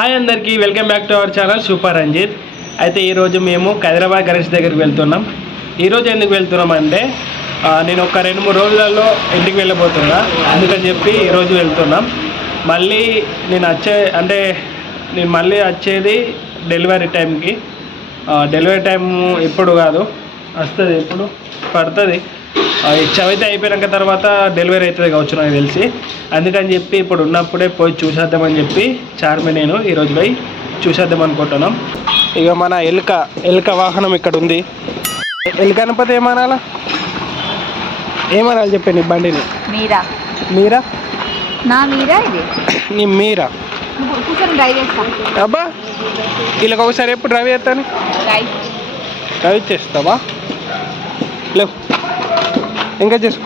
Hi అందరికీ welcome back to our channel super Ranjit. అయితే ఈరోజు మేము హైదరాబాద్ గణేష్ దగ్గరికి వెళ్తున్నాం. ఈరోజు ఎందుకు వెళ్తున్నాం అంటే నేను ఒక 2-3 రోజులలో ఇంటికి వెళ్ళబోతున్నా, అందుకని చెప్పి ఈరోజు వెళ్తున్నాం. మళ్ళీ నేను మళ్ళీ వచ్చేది డెలివరీ టైంకి. డెలివరీ టైం ఇప్పుడు కాదు, వస్తుంది, ఇప్పుడు పడుతుంది. చవితి అయిపోయాక తర్వాత డెలివరీ అవుతుంది కావచ్చు నాకు తెలిసి. అందుకని చెప్పి ఇప్పుడు ఉన్నప్పుడే పోయి చూసేద్దామని చెప్పి చార్మి నేను ఈరోజు పోయి చూసేద్దాం అనుకుంటున్నాం. ఇక మన ఎలుక వాహనం ఇక్కడ ఉంది. ఎలుక అనకపోతే ఏమనాలి చెప్పండి బండిని. మీరా నీ మీరా అబ్బా ఇలా ఒకసారి ఎప్పుడు డ్రైవ్ చేస్తాను, డ్రైవ్ చేస్తావా? లేవు ఇంకా చేసుకో.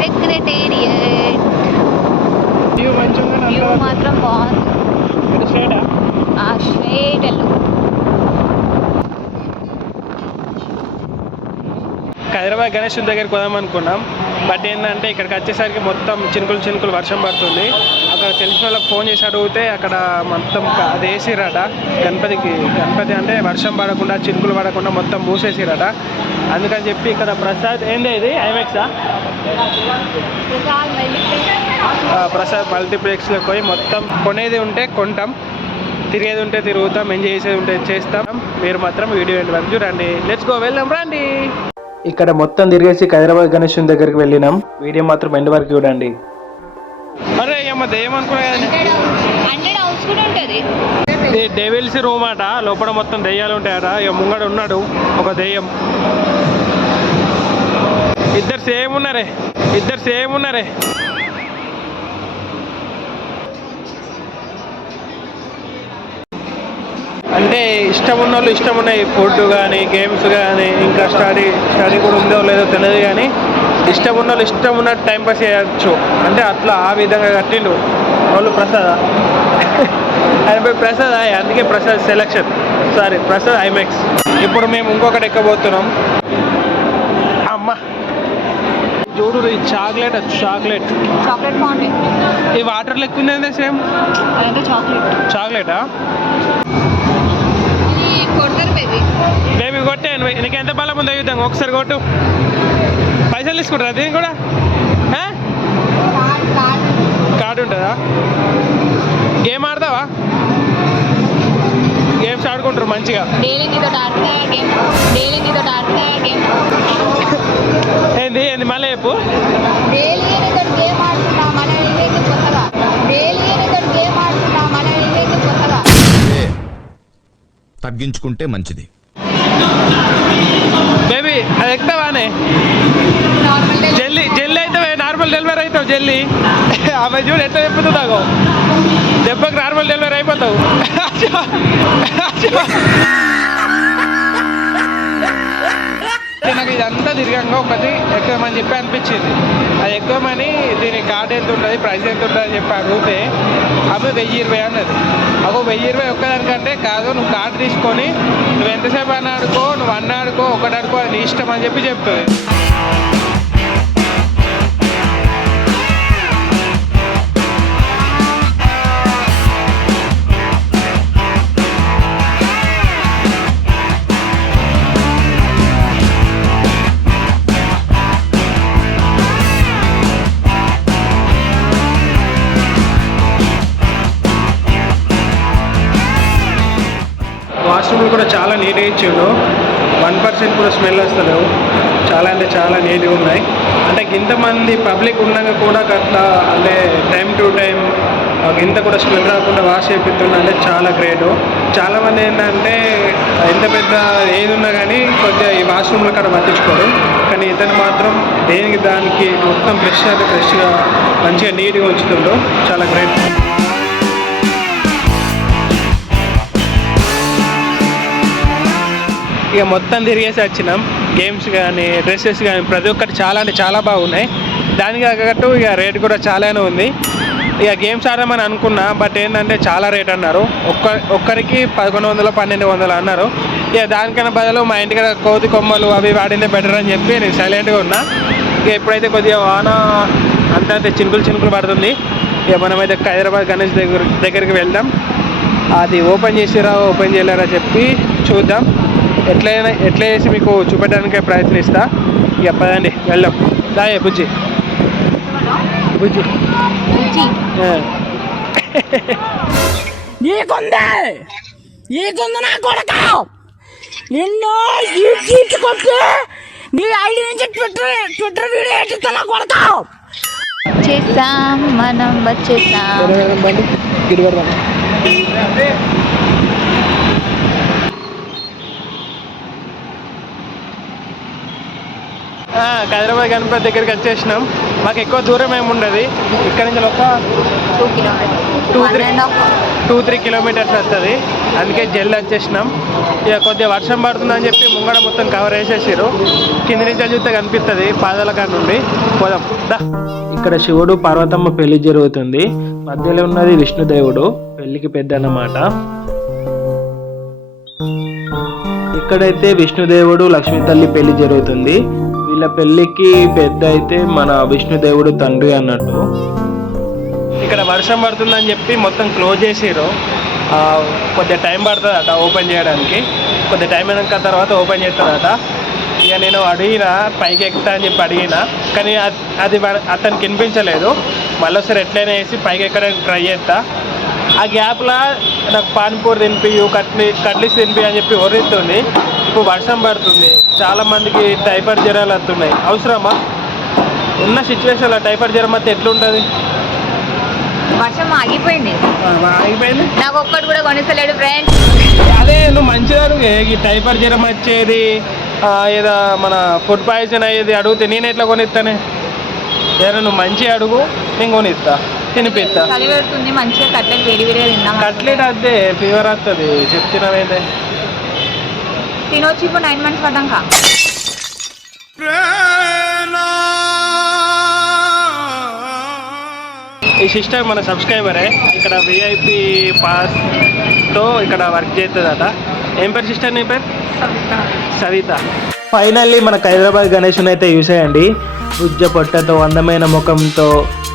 సెక్రటేరియట్ వ్యూ మాత్రం బాగుంది. స్ట్రైట్ హైదరాబాద్ గణేష్ దగ్గరికి పోదాం అనుకున్నాం. బట్ ఏంటంటే ఇక్కడికి వచ్చేసరికి మొత్తం చినుకులు వర్షం పడుతుంది. అక్కడ తెలిసిన వాళ్ళకి ఫోన్ చేసి అడిగితే అక్కడ మొత్తం అది వేసిరట, గణపతి అంటే వర్షం పడకుండా చినుకులు పడకుండా మొత్తం మూసేసిరట. అందుకని చెప్పి ఇక్కడ ప్రసాద్ ఏంది ఇది ఐమాక్సా ప్రసాద్ మల్టీప్లెక్స్లోకి పోయి మొత్తం కొనేది ఉంటే కొంటాం, తిరిగేది ఉంటే తిరుగుతాం, ఎంజాయ్ చేసేది ఉంటే చేస్తాం. మీరు మాత్రం వీడియో ఎండ్ వరకు చూడండి. లెట్స్ గో, వెళ్దాం రండి. ఇక్కడ మొత్తం తిరిగేసి హైదరాబాద్ గణేష్ దగ్గరికి వెళ్ళినాం. వీడియో మాత్రం ఎండ్ వరకు చూడండి. అరే ఏమనుకున్నా ఇది డెవిల్స్ రూమ్ అట, లోపల మొత్తం దెయ్యాలు ఉంటాయట. ఇక ముంగడ ఉన్నాడు ఒక దెయ్యం. ఇద్దరు సేమ్ ఉన్నారే. అంటే ఇష్టం ఉన్న వాళ్ళు ఇష్టం ఉన్నాయి, ఫుడ్ కానీ గేమ్స్ కానీ ఇంకా స్టడీ కూడా ఉందో లేదో తెలియదు, కానీ ఇష్టం ఉన్న వాళ్ళు ఇష్టం ఉన్నట్టు టైంపాస్ చేయొచ్చు. అంటే అట్లా ఆ విధంగా కట్టిండు వాళ్ళు. ఆయన పేరు ప్రసాద్, అందుకే ప్రసాద్ సెలెక్షన్, ప్రసాద్ ఐమాక్స్. ఇప్పుడు మేము ఇంకొకటి ఎక్కబోతున్నాం. అమ్మ చూడు, ఈ చాక్లెట్ ఈ వాటర్ లెక్క ఉంది. సేమ్ చాక్లెటా? బేబీ కొట్టే, నీకు ఎంత బలం ఉందో చూద్దాం. ఒకసారి కొట్టు, పైసలు తీసుకుంటారా దీనికి కూడా? కార్డు ఉంటుందా? గేమ్ ఆడతావా? గేమ్స్ ఆడుకుంటారు మంచిగా. ఏంది మళ్ళీ చెప్పు. తగ్గించుకుంటే మంచిది. బేబీ అది ఎక్కుతావానే? జల్లి అయితే నార్మల్ డెలివరీ అవుతావు. జల్లి ఆమె చూడు ఎట్లా చెప్పుతున్నావు, దెబ్బకి నార్మల్ డెలివరీ అయిపోతావు. నాకు ఇదంతా తిరగంగా ఒకటి ఎక్కువమని చెప్పి అనిపించింది. అది ఎక్కువమని దీని కార్డు ఎంత ఉంటుంది, ప్రైస్ ఎంత ఉంటుంది అని చెప్పి అడిగితే అవి 1020 అన్నది. అగో 1020 ఒక్కదానికంటే కాదు, నువ్వు కార్డు తీసుకొని నువ్వు ఎంతసేపు అని ఆడుకో, నువ్వు ఆడుకో, ఒకటి ఆడుకో, అది నీ ఇష్టం అని చెప్పి చెప్తుంది. వాష్రూమ్లు కూడా చాలా నీట్గా ఇచ్చిండు. 1% కూడా స్మెల్ వస్తలేవు. చాలా అంటే చాలా నీట్గా ఉన్నాయి. అంటే ఇంతమంది పబ్లిక్ ఉండగా కూడా అట్లా అంటే టైం టు టైం ఇంత కూడా స్మెల్ రాకుండా వాష్ చేపిస్తున్నా అంటే చాలా గ్రేటు. చాలామంది ఏంటంటే ఎంత పెద్ద ఏది ఉన్నా కానీ కొద్దిగా ఈ వాష్రూమ్లు కూడా పట్టించుకోరు, కానీ ఇతను మాత్రం దానికి మొత్తం ఫ్రెష్గా మంచిగా నీట్గా ఉంచుతుండు. చాలా గ్రేట్. ఇక మొత్తం తిరిగేసి వచ్చినాం. గేమ్స్ కానీ డ్రెస్సెస్ కానీ ప్రతి ఒక్కటి చాలా అంటే చాలా బాగున్నాయి. దానికి తగ్గట్టు ఇక రేట్ కూడా చాలానే ఉంది. ఇక గేమ్స్ ఆడమని అనుకున్నా, బట్ ఏంటంటే చాలా రేట్ అన్నారు. ఒక్కరికి 1100 1200 అన్నారు. ఇక దానికన్నా బదులు మా ఇంటికి కోతి కొమ్మలు అవి వాడిందే బెటర్ అని చెప్పి నేను సైలెంట్గా ఉన్నా. ఇక ఎప్పుడైతే కొద్దిగా వాన అంత చినుకులు పడుతుంది, ఇక మనమైతే హైదరాబాద్ గణేష్ దగ్గరికి వెళ్దాం. అది ఓపెన్ చేయలేరా చెప్పి చూద్దాం. ఎట్లా చేసి మీకు చూపెట్టడానికి ప్రయత్నిస్తా. ఇక పదండి వెళ్దాం. దాయే బుజ్జి బుజ్జి నీకుంది నా కొడక నిన్ను కొట్టి నీ ఐడి నుంచి ట్విట్టర్ వీడియో ఎట్టుతున్నా కొడక. చేసాం మనం వచ్చేసాం. హైదరాబాద్ గణపతి దగ్గరికి వచ్చేసినాం. మాకు ఎక్కువ దూరం ఏమి ఉండదు, ఇక్కడ నుంచి ఒక 2 kilometers 2-3 kilometers వస్తుంది. అందుకే జల్ది వచ్చేసినాం. ఇక కొద్దిగా వర్షం పడుతుందని చెప్పి ముంగడ మొత్తం కవర్ వేసేసారు. కింది నుంచి చూస్తే కనిపిస్తుంది పాదాల కాడ నుండి. పోదాం దా. ఇక్కడ శివుడు పార్వతమ్మ పెళ్లి జరుగుతుంది. మధ్యలో ఉన్నది విష్ణుదేవుడు, పెళ్లికి పెద్ద అన్నమాట. ఇక్కడైతే విష్ణుదేవుడు లక్ష్మీ తల్లి పెళ్లి జరుగుతుంది. వీళ్ళ పెళ్లికి పెద్ద అయితే మన విష్ణుదేవుడు తండ్రి అన్నట్టు. ఇక్కడ వర్షం పడుతుందని చెప్పి మొత్తం క్లోజ్ చేసారు. కొద్దిగా టైం పడుతుందట ఓపెన్ చేయడానికి. కొద్దిగా టైం అయినాక తర్వాత ఓపెన్ చేస్తారట. ఇక నేను అడిగిన పైకి ఎక్కుతా అని చెప్పి అడిగిన, కానీ అది అతనికి వినిపించలేదు. మళ్ళీ ఒకసారి ఎట్లయినా వేసి పైకి ఎక్కడానికి ట్రై చేస్తా. ఆ గ్యాప్లో నాకు పానీపూరి తినిపి కట్లీస్ తినిపి అని చెప్పి ఒర్రిస్తుంది. ఇప్పుడు వర్షం పడుతుంది, చాలామందికి టైఫాయిడ్ జ్వరాలు వస్తున్నాయి. అవసరమా? ఉన్న సిచ్యువేషన్లో టైఫాయిడ్ జ్వరం అయితే ఎట్లుంటుంది? వర్షం ఆగిపోయింది. నాకు ఒక్కటి కూడా కొనిస్తలేడు ఫ్రెండ్స్. అదే నువ్వు మంచిగా అడుగు. ఈ టైఫాయిడ్ జ్వరం వచ్చేది, ఏదో మన ఫుడ్ పాయిజన్ అయ్యేది అడిగితే నేను ఎట్లా కొనిస్తానే? ఏదైనా నువ్వు మంచిగా అడుగు, నేను కొనిస్తా, తినిపిస్తా. చలి పెడుతుంది, మంచిగా కట్లెట్ వేడిగా తిన్నాం. కట్లెట్ అదే ఫీవర్ వస్తుంది చెప్తున్నావేంటే. తినొచ్చి ఇప్పుడు 9 months పడ్డాక. ఈ సిస్టర్ మన సబ్స్క్రైబరే, ఇక్కడ విఐపి పాస్తో ఇక్కడ వర్క్ చేస్తుందట. ఏం పేరు సిస్టర్ నీ పేరు? సవిత. ఫైనల్లీ మనకు హైదరాబాద్ గణేష్ని అయితే చూసేయండి. బుజ్జ పొట్టతో అందమైన ముఖంతో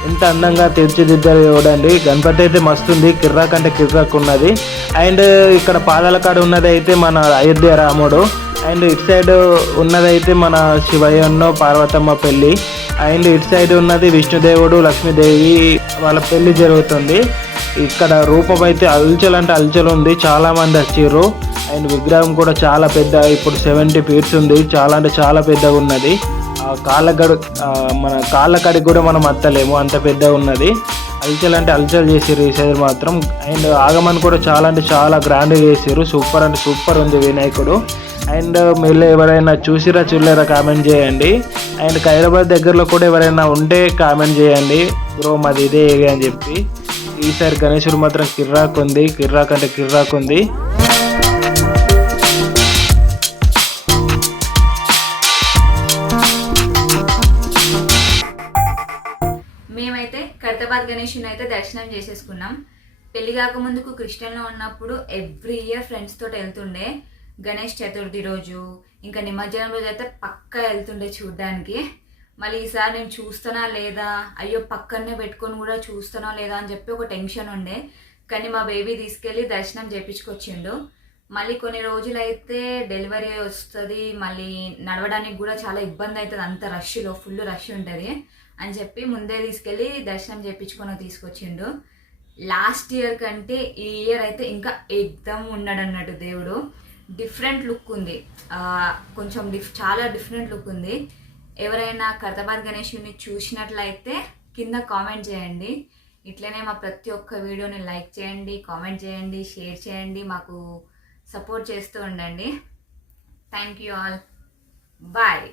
ఎంత అందంగా తీర్చిదిద్దారు చూడండి. గణపతి అయితే మస్తుంది, కిర్రాక్ అంటే కిర్రాక్ ఉన్నది. అండ్ ఇక్కడ పాదాల కాడ ఉన్నది అయితే మన అయోధ్య రాముడు. అండ్ ఇటు సైడ్ ఉన్నదైతే మన శివయ్యన్నో పార్వతమ్మ పెళ్ళి. అండ్ ఇటు సైడ్ ఉన్నది విష్ణుదేవుడు లక్ష్మీదేవి వాళ్ళ పెళ్లి జరుగుతుంది. ఇక్కడ రూపం అయితే అల్చలు ఉంది, చాలా మంది వచ్చిర్రు. అండ్ విగ్రహం కూడా చాలా పెద్ద, ఇప్పుడు 70 feet ఉంది. చాలా అంటే చాలా పెద్దగా ఉన్నది. మన కాళ్ళ కాడికి కూడా మనం అత్తలేము, అంత పెద్దగా ఉన్నది. అల్చలు చేసారు ఈ సైడ్ మాత్రం. అండ్ ఆగమని కూడా చాలా అంటే చాలా గ్రాండ్గా చేసారు. సూపర్ అంటే సూపర్ ఉంది వినాయకుడు. అండ్ మీరు ఎవరైనా చూడలేరా కామెంట్ చేయండి. అండ్ హైదరాబాద్ దగ్గరలో కూడా ఎవరైనా ఉంటే కామెంట్ చేయండి, బ్రో మాది ఇదే ఏరియా అని చెప్పి. ఈసారి గణేశుడు మాత్రం కిర్రాక్ ఉంది, కిర్రాక్ అంటే కిర్రాక్ ఉంది. మేమైతే ఖైరతాబాద్ గణేషుని అయితే దర్శనం చేసేసుకున్నాం. పెళ్లి కాకముందుకు కృష్ణలో ఉన్నప్పుడు ఎవ్రీ ఇయర్ ఫ్రెండ్స్ తోటి వెళ్తుండే. గణేష్ చతుర్థి రోజు ఇంకా నిమజ్జనం రోజు అయితే పక్కా వెళ్తుండే చూడ్డానికి. మళ్ళీ ఈసారి నేను చూస్తానా లేదా, అయ్యో పక్కనే పెట్టుకొని కూడా చూస్తానా లేదా అని చెప్పి ఒక టెన్షన్ ఉండే. కానీ మా బేబీ తీసుకెళ్ళి దర్శనం చేయించుకొచ్చిండు. మళ్ళీ కొన్ని రోజులైతే డెలివరీ వస్తుంది, మళ్ళీ నడవడానికి కూడా చాలా ఇబ్బంది అవుతుంది, అంత రష్లో ఫుల్ రష్ ఉంటుంది అని చెప్పి ముందే తీసుకెళ్ళి దర్శనం చేయించుకొని తీసుకొచ్చిండు. లాస్ట్ ఇయర్ కంటే ఈ ఇయర్ అయితే ఇంకా ఎగ్దమ్ ఉన్నాడు అన్నట్టు దేవుడు. డిఫరెంట్ లుక్ ఉంది, కొంచెం చాలా డిఫరెంట్ లుక్ ఉంది. ఎవరైనా ఖైరతాబాద్ గణేషుని చూసినట్లయితే కింద కామెంట్ చేయండి. ఇట్లనే మా ప్రతి ఒక్క వీడియోని లైక్ చేయండి, కామెంట్ చేయండి, షేర్ చేయండి, మాకు సపోర్ట్ చేస్తూ ఉండండి. Thank you all, bye.